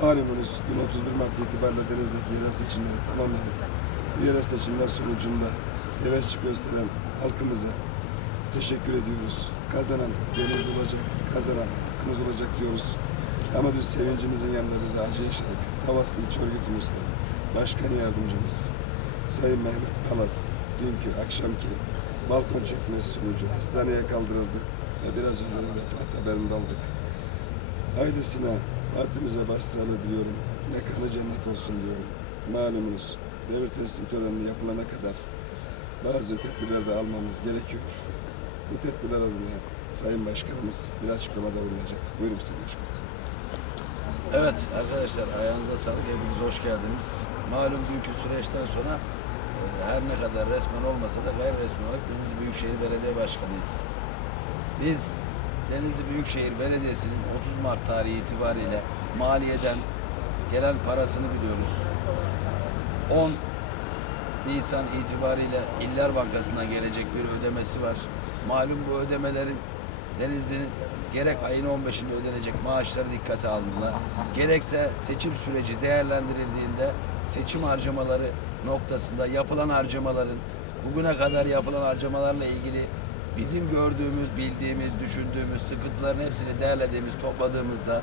Malumunuz dün 31 Mart itibariyle Deniz'deki yerel seçimleri tamamladık. Bu yerel seçimler sonucunda teveccüh gösteren halkımıza teşekkür ediyoruz. Kazanan Deniz olacak, kazanan halkımız olacak diyoruz. Ama biz sevincimizin yanında bir de acı yaşadık. Tavas İlçe Örgütümüzde Başkan Yardımcımız Sayın Mehmet Palas dünkü akşamki balkon çökmesi sonucu hastaneye kaldırıldı ve biraz önce vefat haberini aldık. Ailesine, partimize başsağlığı diliyorum. Mekanı cennet olsun diyorum. Malumunuz devir teslim töreni yapılana kadar bazı tedbirler de almamız gerekiyor. Bu tedbirler adına Sayın Başkanımız bir açıklamada bulunacak. Buyurun Sayın Başkanım. Evet arkadaşlar ayağınıza sağlık. Hepiniz hoş geldiniz. Malum dünkü süreçten sonra e, her ne kadar resmen olmasa da gayri resmi olarak Denizli Büyükşehir Belediye Başkanıyız. Biz Denizli Büyükşehir Belediyesi'nin 30 Mart tarihi itibariyle maliyeden gelen parasını biliyoruz. 10 Nisan itibariyle İller Bankası'ndan gelecek bir ödemesi var. Malum bu ödemelerin Denizli'nin gerek ayın 15'inde ödenecek maaşları dikkate alındılar. Gerekse seçim süreci değerlendirildiğinde seçim harcamaları noktasında yapılan harcamaların bugüne kadar yapılan harcamalarla ilgili bizim gördüğümüz, bildiğimiz, düşündüğümüz sıkıntıların hepsini değerlediğimiz, topladığımızda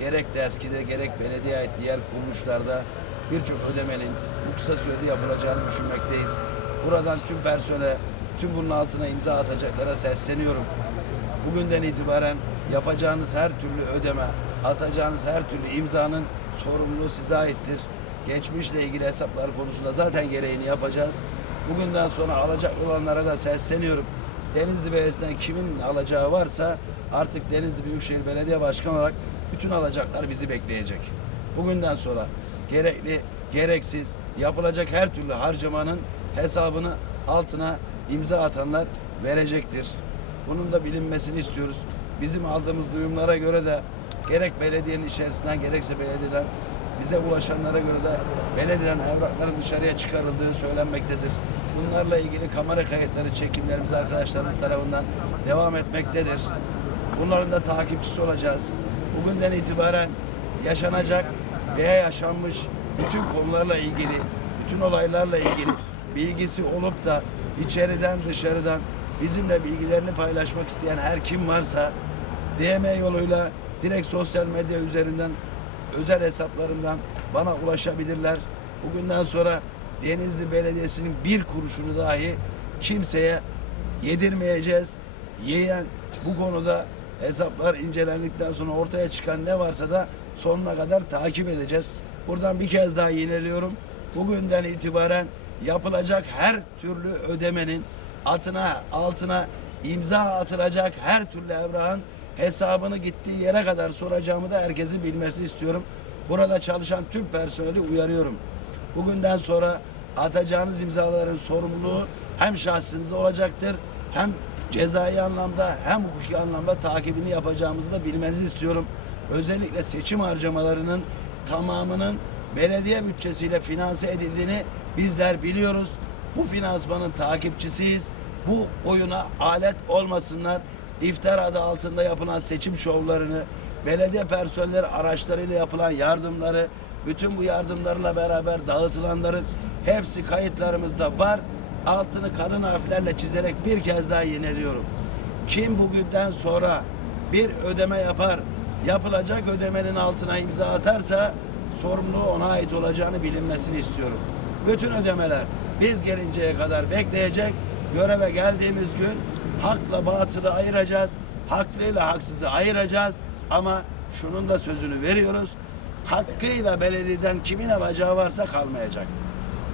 gerek DESKİ'de gerek belediye ait diğer kuruluşlarda birçok ödemenin bu kısa sürede yapılacağını düşünmekteyiz. Buradan tüm personele, tüm bunun altına imza atacaklara sesleniyorum. Bugünden itibaren yapacağınız her türlü ödeme, atacağınız her türlü imzanın sorumluluğu size aittir. Geçmişle ilgili hesaplar konusunda zaten gereğini yapacağız. Bugünden sonra alacak olanlara da sesleniyorum. Denizli Belediyesi'nden kimin alacağı varsa artık Denizli Büyükşehir Belediye Başkanı olarak bütün alacaklar bizi bekleyecek. Bugünden sonra gerekli, gereksiz yapılacak her türlü harcamanın hesabını altına imza atanlar verecektir. Bunun da bilinmesini istiyoruz. Bizim aldığımız duyumlara göre de gerek belediyenin içerisinden gerekse belediyeden bize ulaşanlara göre de belediyeden evrakların dışarıya çıkarıldığı söylenmektedir. Bunlarla ilgili kamera kayıtları, çekimlerimiz arkadaşlarımız tarafından devam etmektedir. Bunların da takipçisi olacağız. Bugünden itibaren yaşanacak veya yaşanmış bütün konularla ilgili, bütün olaylarla ilgili bilgisi olup da içeriden dışarıdan bizimle bilgilerini paylaşmak isteyen her kim varsa DM yoluyla direkt sosyal medya üzerinden özel hesaplarımdan bana ulaşabilirler. Bugünden sonra Denizli Belediyesi'nin bir kuruşunu dahi kimseye yedirmeyeceğiz. Yiyen bu konuda hesaplar incelendikten sonra ortaya çıkan ne varsa da sonuna kadar takip edeceğiz. Buradan bir kez daha yineliyorum. Bugünden itibaren yapılacak her türlü ödemenin atına altına imza atılacak her türlü evrağın hesabını gittiği yere kadar soracağımı da herkesin bilmesini istiyorum. Burada çalışan tüm personeli uyarıyorum. Bugünden sonra atacağınız imzaların sorumluluğu hem şahsınıza olacaktır hem cezai anlamda hem hukuki anlamda takibini yapacağımızı da bilmenizi istiyorum. Özellikle seçim harcamalarının tamamının belediye bütçesiyle finanse edildiğini bizler biliyoruz. Bu finansmanın takipçisiyiz. Bu oyuna alet olmasınlar. İftar adı altında yapılan seçim şovlarını, belediye personelleri araçlarıyla yapılan yardımları, bütün bu yardımlarla beraber dağıtılanların hepsi kayıtlarımızda var. Altını kalın harflerle çizerek bir kez daha yeniliyorum. Kim bugünden sonra bir ödeme yapar, yapılacak ödemenin altına imza atarsa sorumluluğu ona ait olacağını bilinmesini istiyorum. Bütün ödemeler biz gelinceye kadar bekleyecek. Göreve geldiğimiz gün hakla batılı ayıracağız. Haklıyla haksızı ayıracağız. Ama şunun da sözünü veriyoruz. Hakkıyla belediyeden kimin alacağı varsa kalmayacak.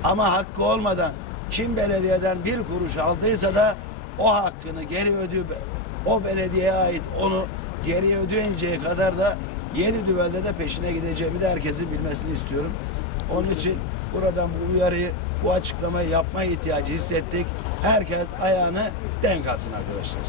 Ama hakkı olmadan kim belediyeden bir kuruş aldıysa da o hakkını geri ödüyor. O belediyeye ait onu geri ödeyinceye kadar da yedi düvelde de peşine gideceğimi de herkesin bilmesini istiyorum. Onun için buradan bu uyarıyı, bu açıklamayı yapma ihtiyacı hissettik. Herkes ayağını denk alsın arkadaşlar.